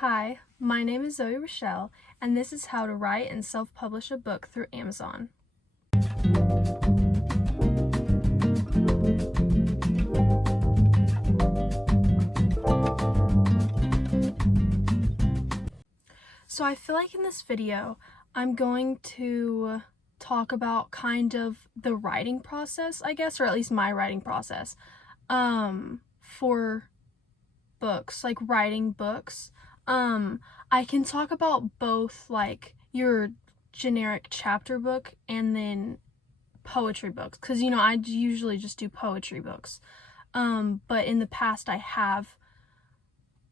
Hi, my name is Zoey Rachelle, and this is how to write and self-publish a book through Amazon. So I feel like in this video, I'm going to talk about kind of the writing process, I guess, or at least my writing process, for books, like writing books. I can talk about both, like, your generic chapter book and then poetry books, because, I usually just do poetry books. But in the past, I have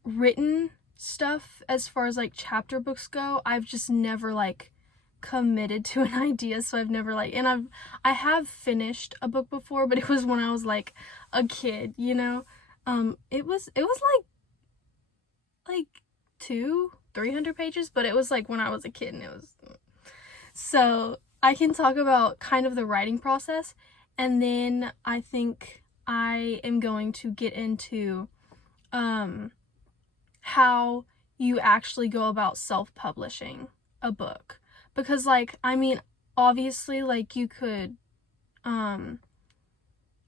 written stuff as far as, like, chapter books go. I've just never, like, committed to an idea, so I've never, like, and I have finished a book before, but it was when I was, like, a kid, it was like 200-300 pages, but it was like when I was a kid, and it was so I can talk about kind of the writing process, and then I think I am going to get into how you actually go about self-publishing a book, because, like, I mean, obviously, like, you could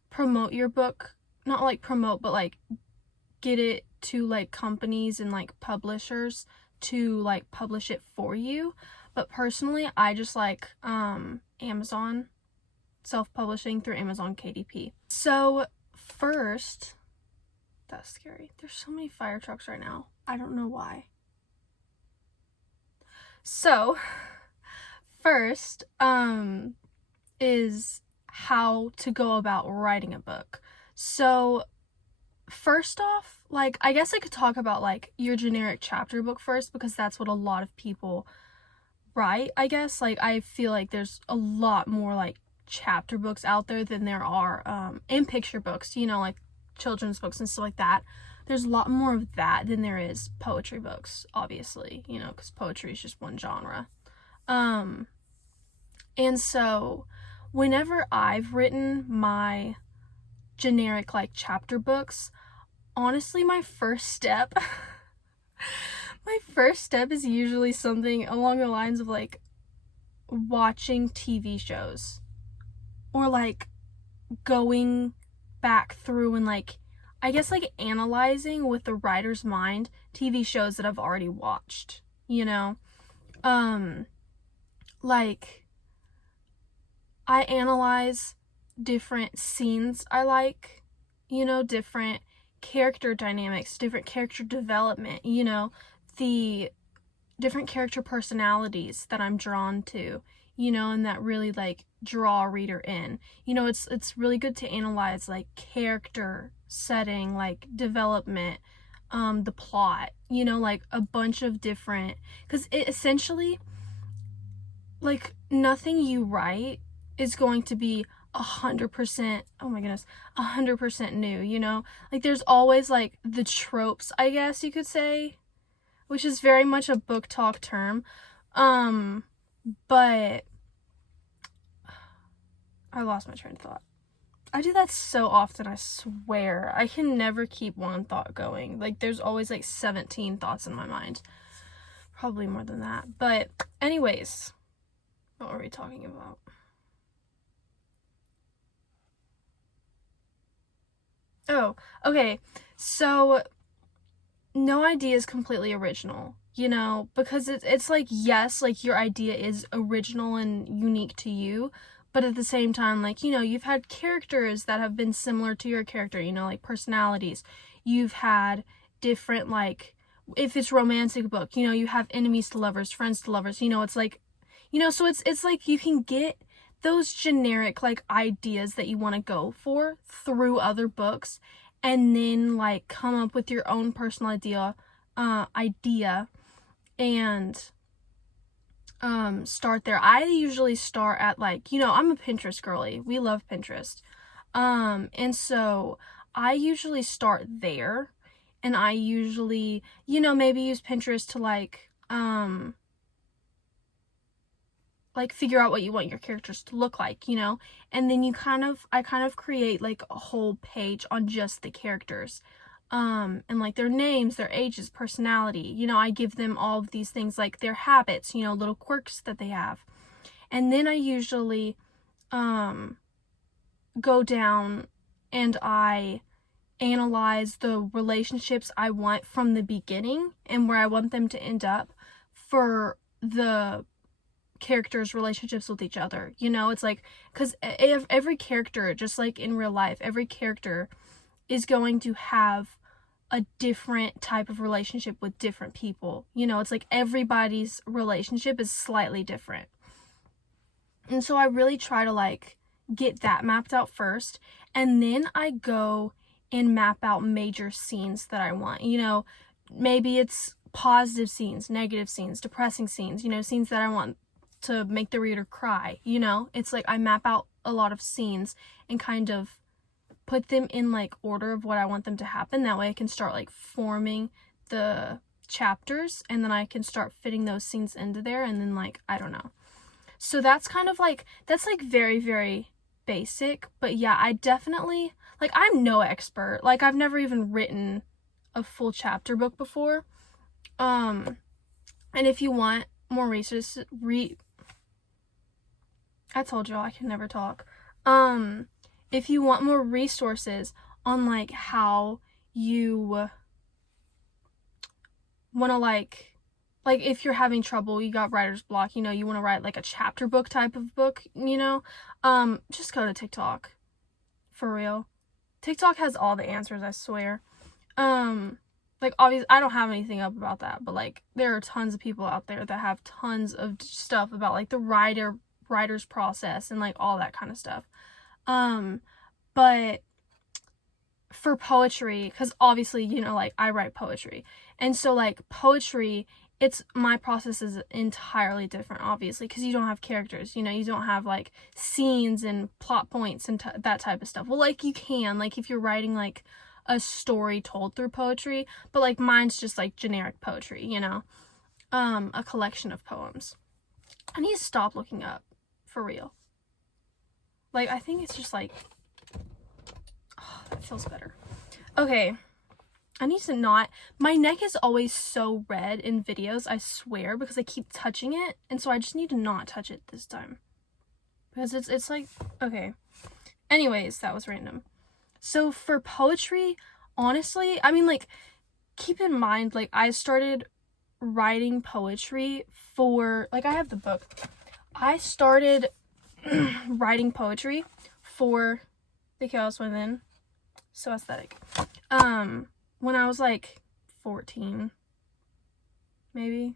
promote your book, not like promote, but like get it to, like, companies and, like, publishers to, like, publish it for you. But personally, I just like Amazon, self-publishing through Amazon KDP. So first, that's scary. There's so many fire trucks right now. I don't know why. So first is how to go about writing a book. So first off, like, I guess I could talk about, like, your generic chapter book first, because that's what a lot of people write, I guess. Like, I feel like there's a lot more, like, chapter books out there than there are, and picture books, like children's books and stuff like that. There's a lot more of that than there is poetry books, obviously, because poetry is just one genre. And so whenever I've written my generic, like, chapter books, honestly, my first step is usually something along the lines of, like, watching TV shows, or, like, going back through and, like, I guess, like, analyzing with the writer's mind TV shows that I've already watched, like, I analyze different scenes I like, different character dynamics, different character development, the different character personalities that I'm drawn to, and that really, like, draw a reader in. It's really good to analyze, like, character, setting, like, development, the plot, like, a bunch of different, because it essentially, like, nothing you write is going to be 100%, oh my goodness, 100% new, like, there's always, like, the tropes, I guess you could say, which is very much a book talk term, but I lost my train of thought. I do that so often, I swear. I can never keep one thought going. Like, there's always, like, 17 thoughts in my mind. Probably more than that. But anyways, what were we talking about? Oh, okay. So no idea is completely original, because it's like, yes, like, your idea is original and unique to you, but at the same time, like, you've had characters that have been similar to your character, like, personalities. You've had different, like, if it's romantic book, you have enemies to lovers, friends to lovers, it's like, so it's like you can get those generic, like, ideas that you want to go for through other books, and then, like, come up with your own personal idea and start there. I usually start at, like, I'm a Pinterest girly. We love Pinterest. And so I usually start there, and I usually, maybe use Pinterest to, like, figure out what you want your characters to look like, and then I kind of create, like, a whole page on just the characters. and like their names, their ages, personality. You know, I give them all of these things, like their habits, you know, little quirks that they have. And then I usually go down and I analyze the relationships I want from the beginning and where I want them to end up for the characters' relationships with each other. You know, it's like, because every character, just like in real life, every character is going to have a different type of relationship with different people. You know, it's like everybody's relationship is slightly different. And so I really try to like get that mapped out first, and then I go and map out major scenes that I want. You know, maybe it's positive scenes, negative scenes, depressing scenes, you know, scenes that I want to make the reader cry. You know, it's like I map out a lot of scenes and kind of put them in like order of what I want them to happen. That way I can start like forming the chapters, and then I can start fitting those scenes into there, and then like, I don't know. So that's kind of like, that's like very, very basic. But yeah, I definitely, like, I'm no expert. Like, I've never even written a full chapter book before. And if you want more resources, I told y'all I can never talk. If you want more resources on like how you want to like if you're having trouble, you got writer's block, you know, you want to write like a chapter book type of book, you know, just go to TikTok. For real. TikTok has all the answers, I swear. Like, obviously, I don't have anything up about that, but like, there are tons of people out there that have tons of stuff about like the writer's process and like all that kind of stuff. But for poetry, because obviously, you know, like I write poetry, and so like poetry, it's, my process is entirely different, obviously, because you don't have characters, you know, you don't have like scenes and plot points and that type of stuff. Well, like you can, like if you're writing like a story told through poetry, but like mine's just like generic poetry, you know, a collection of poems. I need to stop looking up, for real. Like, I think it's just like, oh, that feels better. Okay. I need to not, my neck is always so red in videos, I swear, because I keep touching it, and so I just need to not touch it this time. Because it's like, okay. Anyways, that was random. So for poetry, honestly, I mean, like, keep in mind, like, I started writing poetry for, like, I have the book. I started writing poetry for The Chaos Within. So aesthetic. When I was like 14, maybe.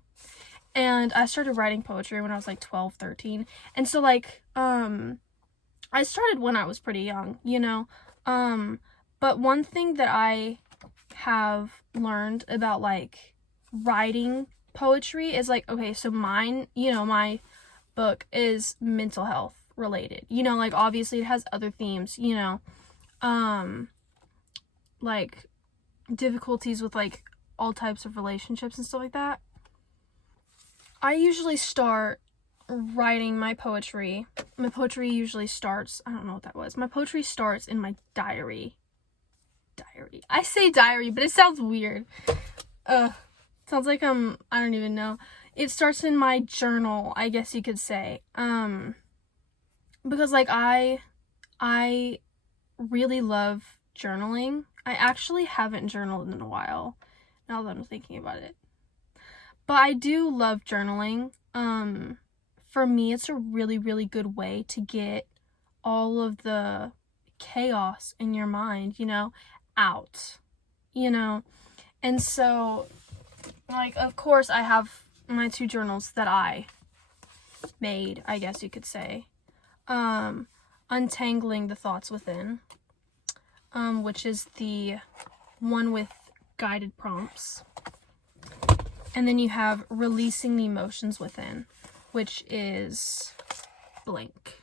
And I started writing poetry when I was like 12, 13. And so like, I started when I was pretty young, you know. But one thing that I have learned about like writing poetry is like, okay, so mine, you know, my book is mental health related. You know, like obviously it has other themes, you know. Like difficulties with like all types of relationships and stuff like that. I usually start writing my poetry. My poetry usually starts, I don't know what that was. My poetry starts in my diary. I say diary, but it sounds weird. Sounds like I don't even know. It starts in my journal, I guess you could say. Because like I really love journaling. I actually haven't journaled in a while, now that I'm thinking about it. But I do love journaling. For me, it's a really, really good way to get all of the chaos in your mind, you know, out, you know. And so, like, of course, I have my 2 journals that I made, I guess you could say. Untangling the Thoughts Within. Which is the one with guided prompts. And then you have Releasing the Emotions Within, which is blank.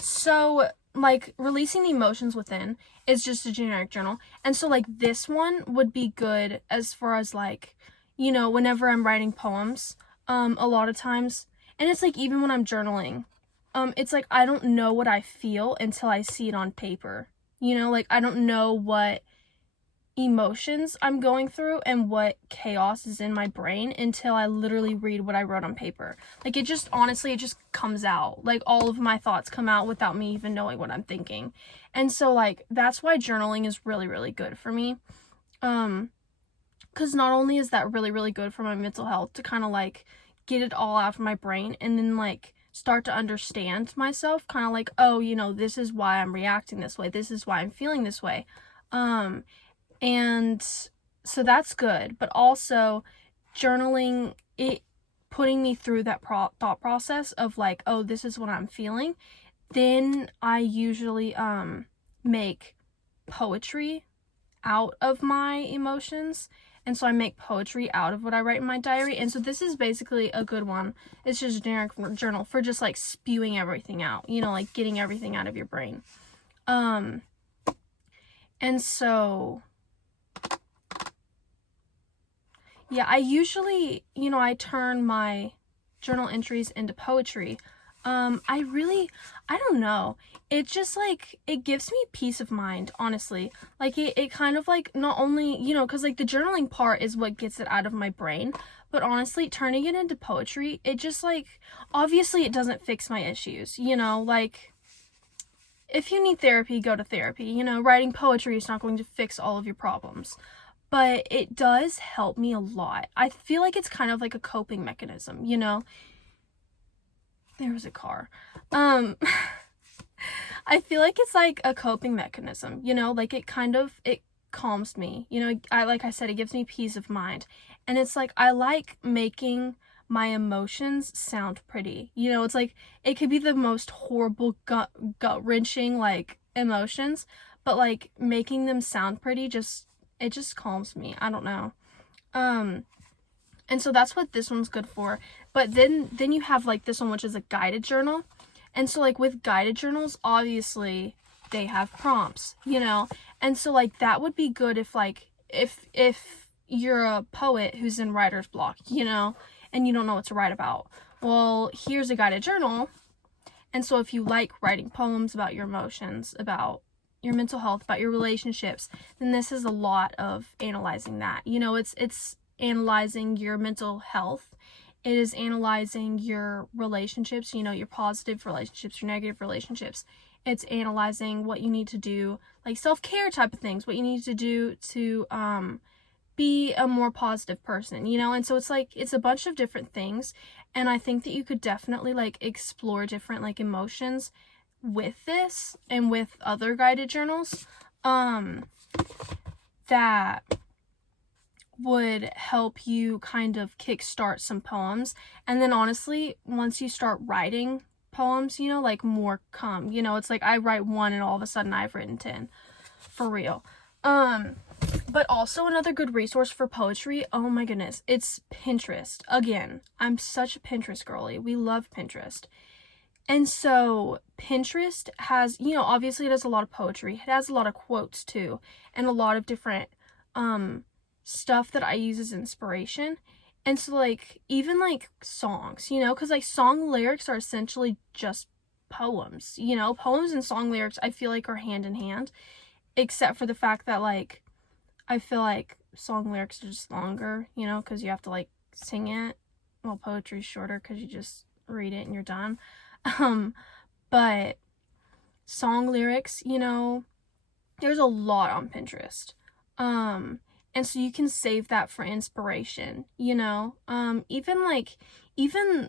So, like, Releasing the Emotions Within is just a generic journal. And so, like, this one would be good as far as, like, you know, whenever I'm writing poems, a lot of times. And it's, like, even when I'm journaling, it's, like, I don't know what I feel until I see it on paper. You know, like, I don't know what, emotions I'm going through and what chaos is in my brain until I literally read what I wrote on paper. Like, it just, honestly, it just comes out. Like, all of my thoughts come out without me even knowing what I'm thinking. And so, like, that's why journaling is really, really good for me. Because not only is that really, really good for my mental health to kind of, like, get it all out of my brain and then, like, start to understand myself, kind of like, oh, you know, this is why I'm reacting this way. This is why I'm feeling this way. And so that's good, but also journaling, it putting me through that thought process of like, oh, this is what I'm feeling. Then I usually make poetry out of my emotions. And so I make poetry out of what I write in my diary. And so this is basically a good one. It's just a generic journal for just like spewing everything out, you know, like getting everything out of your brain. And so yeah, I usually, you know, I turn my journal entries into poetry. I don't know. It just, like, it gives me peace of mind, honestly. Like, it kind of, like, not only, you know, because, like, the journaling part is what gets it out of my brain, but honestly, turning it into poetry, it just, like, obviously it doesn't fix my issues, you know, like, if you need therapy, go to therapy, you know, writing poetry is not going to fix all of your problems. But it does help me a lot. I feel like it's kind of like a coping mechanism, you know? There was a car. I feel like it's like a coping mechanism, you know? Like, it calms me. You know, like I said, it gives me peace of mind. And it's like, I like making my emotions sound pretty. You know, it's like, it could be the most horrible, gut-wrenching, like, emotions, but, like, making them sound pretty it just calms me. I don't know. And so that's what this one's good for. But then you have like this one, which is a guided journal. And so like with guided journals, obviously they have prompts, you know? And so like that would be good if like, if you're a poet who's in writer's block, you know, and you don't know what to write about. Well, here's a guided journal. And so if you like writing poems about your emotions, about your mental health, about your relationships, then this is a lot of analyzing that. You know, it's analyzing your mental health. It is analyzing your relationships, you know, your positive relationships, your negative relationships. It's analyzing what you need to do, like self-care type of things, what you need to do to be a more positive person, you know? And so it's like, it's a bunch of different things. And I think that you could definitely like explore different like emotions with this and with other guided journals that would help you kind of kickstart some poems. And then honestly, once you start writing poems, you know, like more come, you know, it's like I write one and all of a sudden I've written 10 for real. But also another good resource for poetry, oh my goodness, it's Pinterest. Again, I'm such a Pinterest girly. We love Pinterest. And so Pinterest has, you know, obviously it has a lot of poetry. It has a lot of quotes too, and a lot of different stuff that I use as inspiration. And so like even like songs, you know, because like song lyrics are essentially just poems, you know. Poems and song lyrics I feel like are hand in hand, except for the fact that like I feel like song lyrics are just longer, you know, because you have to like sing it, while poetry's shorter because you just read it and you're done. But song lyrics, you know, there's a lot on Pinterest. And so you can save that for inspiration, you know? Even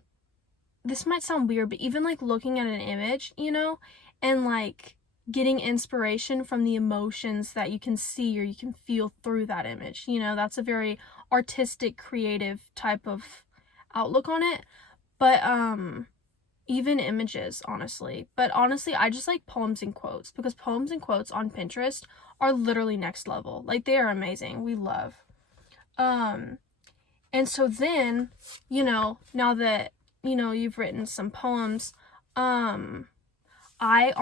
this might sound weird, but even like looking at an image, you know, and like getting inspiration from the emotions that you can see or you can feel through that image, you know, that's a very artistic, creative type of outlook on it. But, even images, honestly. But honestly, I just like poems and quotes, because poems and quotes on Pinterest are literally next level. Like, they are amazing. We love. And so then, you know, now that, you know, you've written some poems, whenever I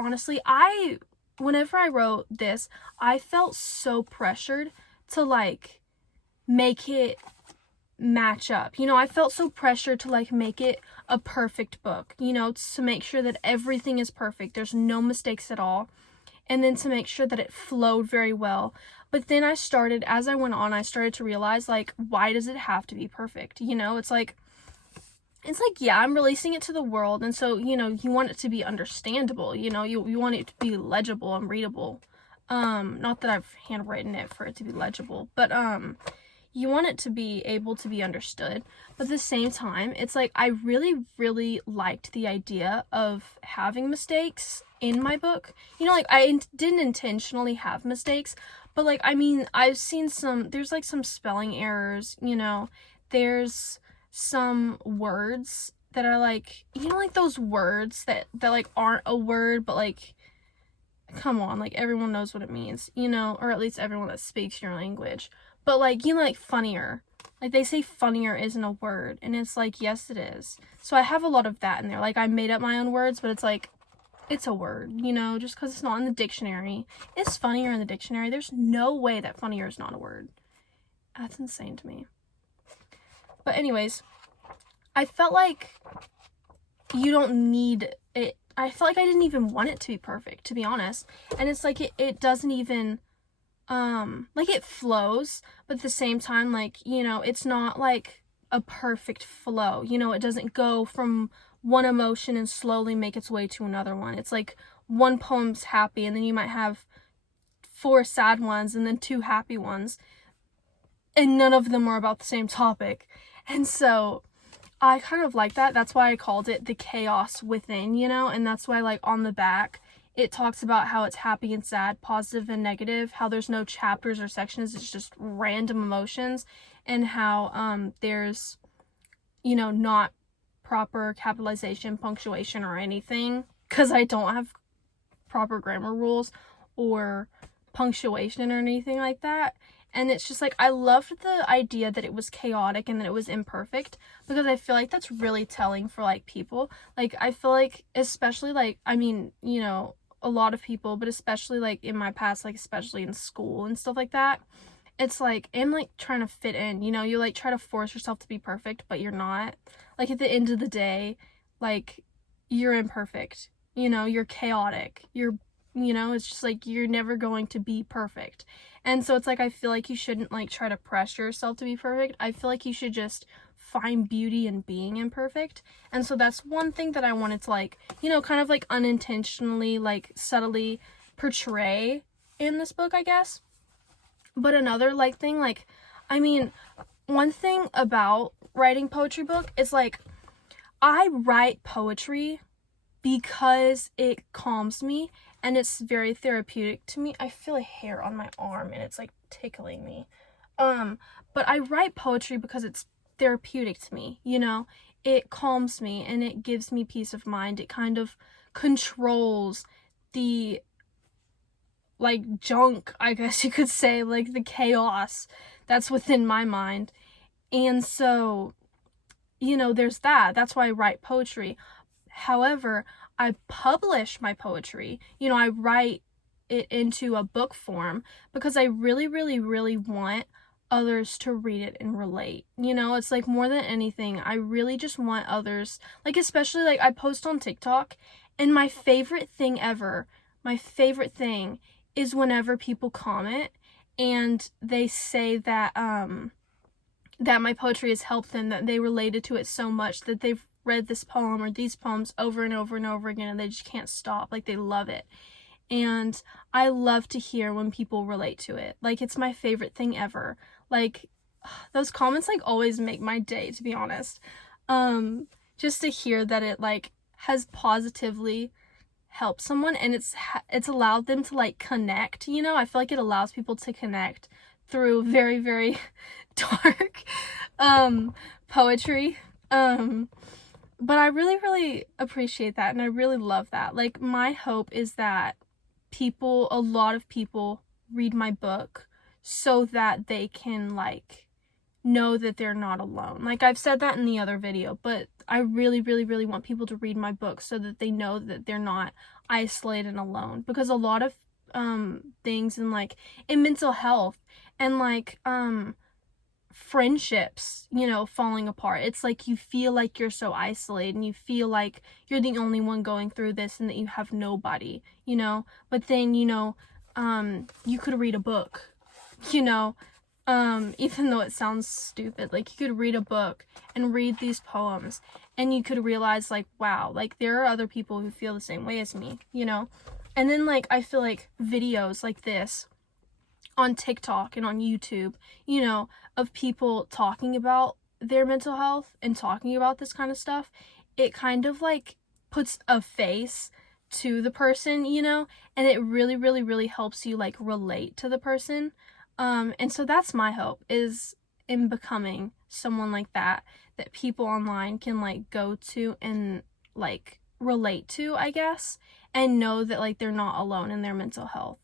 wrote this, I felt so pressured to, like, make it match up. You know, I felt so pressured to like make it a perfect book, you know, to make sure that everything is perfect, there's no mistakes at all, and then to make sure that it flowed very well. But then as I went on, I started to realize, like, why does it have to be perfect? You know, it's like, yeah, I'm releasing it to the world, and so, you know, you want it to be understandable, you know, you want it to be legible and readable. Not that I've handwritten it for it to be legible, but, you want it to be able to be understood. But at the same time, it's like, I really, really liked the idea of having mistakes in my book. You know, like, didn't intentionally have mistakes, but, like, I mean, I've seen there's, like, some spelling errors, you know, there's some words that are, like, you know, like, those words that like, aren't a word, but, like, come on, like, everyone knows what it means, you know, or at least everyone that speaks your language. But, like, you know, like, funnier. Like, they say funnier isn't a word, and it's like, yes, it is. So I have a lot of that in there. Like, I made up my own words, but it's like, it's a word, you know, just because it's not in the dictionary. Is funnier in the dictionary? There's no way that funnier is not a word. That's insane to me. But anyways, I felt like you don't need it. I felt like I didn't even want it to be perfect, to be honest. And it's like, it doesn't even, like, it flows, but at the same time, like, you know, it's not like a perfect flow, you know, it doesn't go from one emotion and slowly make its way to another one. It's like, one poem's happy, and then you might have 4 sad ones, and then 2 happy ones, and none of them are about the same topic. And so I kind of like that. That's why I called it the chaos within, you know, and that's why, like, on the back it talks about how it's happy and sad, positive and negative, how there's no chapters or sections, it's just random emotions, and how there's, you know, not proper capitalization, punctuation, or anything, because I don't have proper grammar rules or punctuation or anything like that. And it's just like, I loved the idea that it was chaotic and that it was imperfect, because I feel like that's really telling for, like, people. Like, I feel like, especially, like, I mean, you know, a lot of people, but especially, like, in my past, like, especially in school and stuff like that, it's like, and, like, trying to fit in, you know, you, like, try to force yourself to be perfect, but you're not. Like, at the end of the day, like, you're imperfect, you know, you're chaotic, you know, it's just like, you're never going to be perfect. And so it's like, I feel like you shouldn't, like, try to pressure yourself to be perfect. I feel like you should just find beauty in being imperfect. And so that's one thing that I wanted to, like, you know, kind of, like, unintentionally, like, subtly portray in this book, I guess. But another, like, thing, like, I mean, one thing about writing poetry book is, like, I write poetry because it calms me and it's very therapeutic to me. I feel a hair on my arm and it's, like, tickling me. But I write poetry because it's therapeutic to me, you know? It calms me and it gives me peace of mind. It kind of controls the, like, junk, I guess you could say, like, the chaos that's within my mind. And so, you know, there's that. That's why I write poetry. However, I publish my poetry. You know, I write it into a book form because I really, really, really want others to read it and relate. You know, it's like, more than anything, I really just want others, like, especially, like, I post on TikTok, and my favorite thing ever, my favorite thing is whenever people comment and they say that that my poetry has helped them, that they related to it so much that they've read this poem or these poems over and over and over again, and they just can't stop. Like, they love it. And I love to hear when people relate to it. Like, it's my favorite thing ever. Like, those comments, like, always make my day, to be honest. Just to hear that it, like, has positively helped someone, and it's allowed them to, like, connect, you know? I feel like it allows people to connect through very, very dark poetry. But I really, really appreciate that, and I really love that. Like, my hope is that a lot of people read my book so that they can, like, know that they're not alone. Like, I've said that in the other video, but I really, really, really want people to read my book so that they know that they're not isolated and alone. Because a lot of things in, like, in mental health and, like, friendships, you know, falling apart, it's like, you feel like you're so isolated and you feel like you're the only one going through this and that you have nobody, you know. But then, you know, you could read a book you know, even though it sounds stupid, like you could read a book and read these poems and you could realize like, wow, like there are other people who feel the same way as me, you know? And then like, I feel like videos like this on TikTok and on YouTube, you know, of people talking about their mental health and talking about this kind of stuff, it kind of like puts a face to the person, you know, and it really, really, really helps you like relate to the person. And so that's my hope, is in becoming someone like that people online can like go to and like relate to, I guess, and know that like they're not alone in their mental health.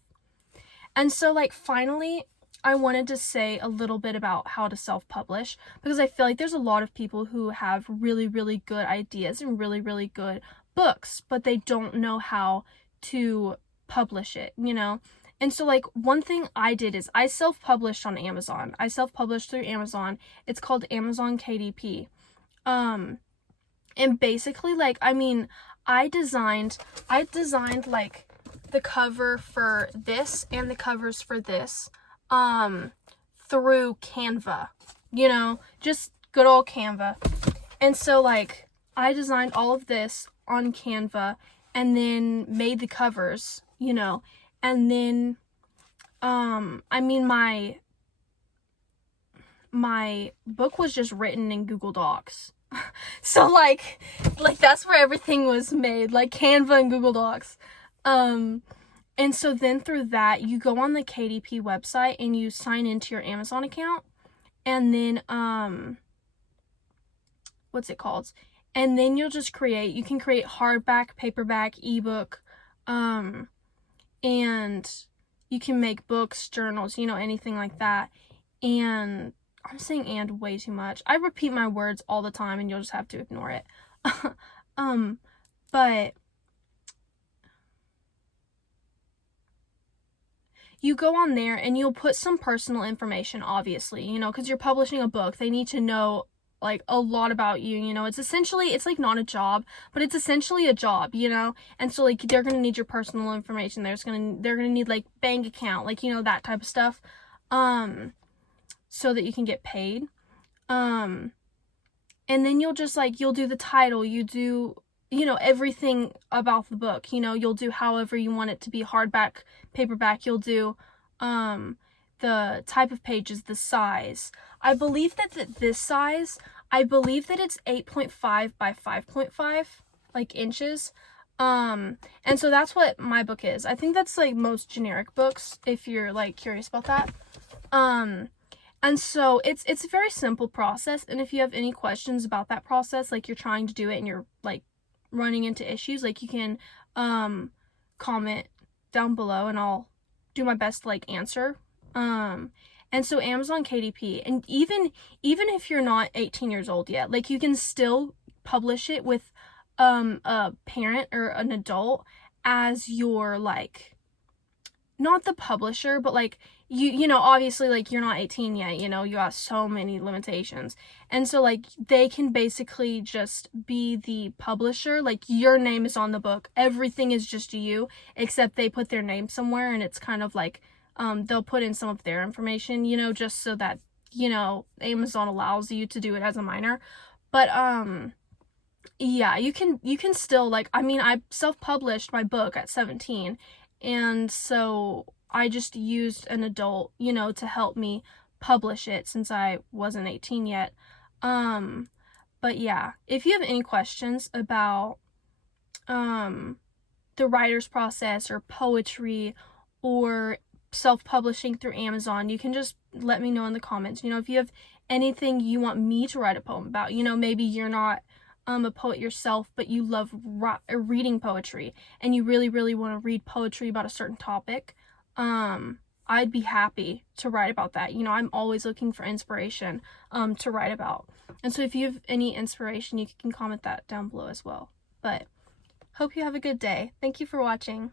And so like finally, I wanted to say a little bit about how to self-publish, because I feel like there's a lot of people who have really, really good ideas and really, really good books, but they don't know how to publish it, you know? And so like one thing I did is I self-published on Amazon. I self-published through Amazon. It's called Amazon KDP. And basically like, I mean, I designed like the cover for this and the covers for this through Canva, you know, just good old Canva. And so like I designed all of this on Canva and then made the covers, you know, and then I mean my book was just written in Google Docs. So like that's where everything was made, like Canva and Google Docs. And so then through that, you go on the KDP website and you sign into your Amazon account, and then what's it called? And then you'll just you can create hardback, paperback, ebook, and you can make books, journals, you know, anything like that. And I'm saying "and" way too much. I repeat my words all the time and you'll just have to ignore it. But you go on there and you'll put some personal information, obviously, you know, because you're publishing a book. They need to know like a lot about you, you know. It's like not a job, but it's essentially a job, you know. And so like they're gonna need your personal information. They're gonna need like bank account, like, you know, that type of stuff, so that you can get paid. And then you'll just like, you'll do the title, you do, you know, everything about the book, you know, you'll do however you want it to be, hardback, paperback, you'll do the type of pages, the size. I believe that this size, I believe that it's 8.5 by 5.5 like inches. And so that's what my book is. I think that's like most generic books, if you're like curious about that. And so it's a very simple process, and if you have any questions about that process, like you're trying to do it and you're like running into issues, like you can comment down below and I'll do my best to like answer. And so Amazon KDP, and even if you're not 18 years old yet, like you can still publish it with a parent or an adult as your like, not the publisher, but like you know, obviously like you're not 18 yet, you know, you got so many limitations. And so like they can basically just be the publisher, like your name is on the book, everything is just you, except they put their name somewhere, and it's kind of like they'll put in some of their information, you know, just so that, you know, Amazon allows you to do it as a minor. But yeah, you can still like, I mean, I self-published my book at 17, and so I just used an adult, you know, to help me publish it since I wasn't 18 yet. But yeah, if you have any questions about the writer's process or poetry or self-publishing through Amazon, you can just let me know in the comments. You know, if you have anything you want me to write a poem about, you know, maybe you're not a poet yourself, but you love reading poetry and you really, really want to read poetry about a certain topic, I'd be happy to write about that. You know, I'm always looking for inspiration to write about. And so if you have any inspiration, you can comment that down below as well. But hope you have a good day. Thank you for watching.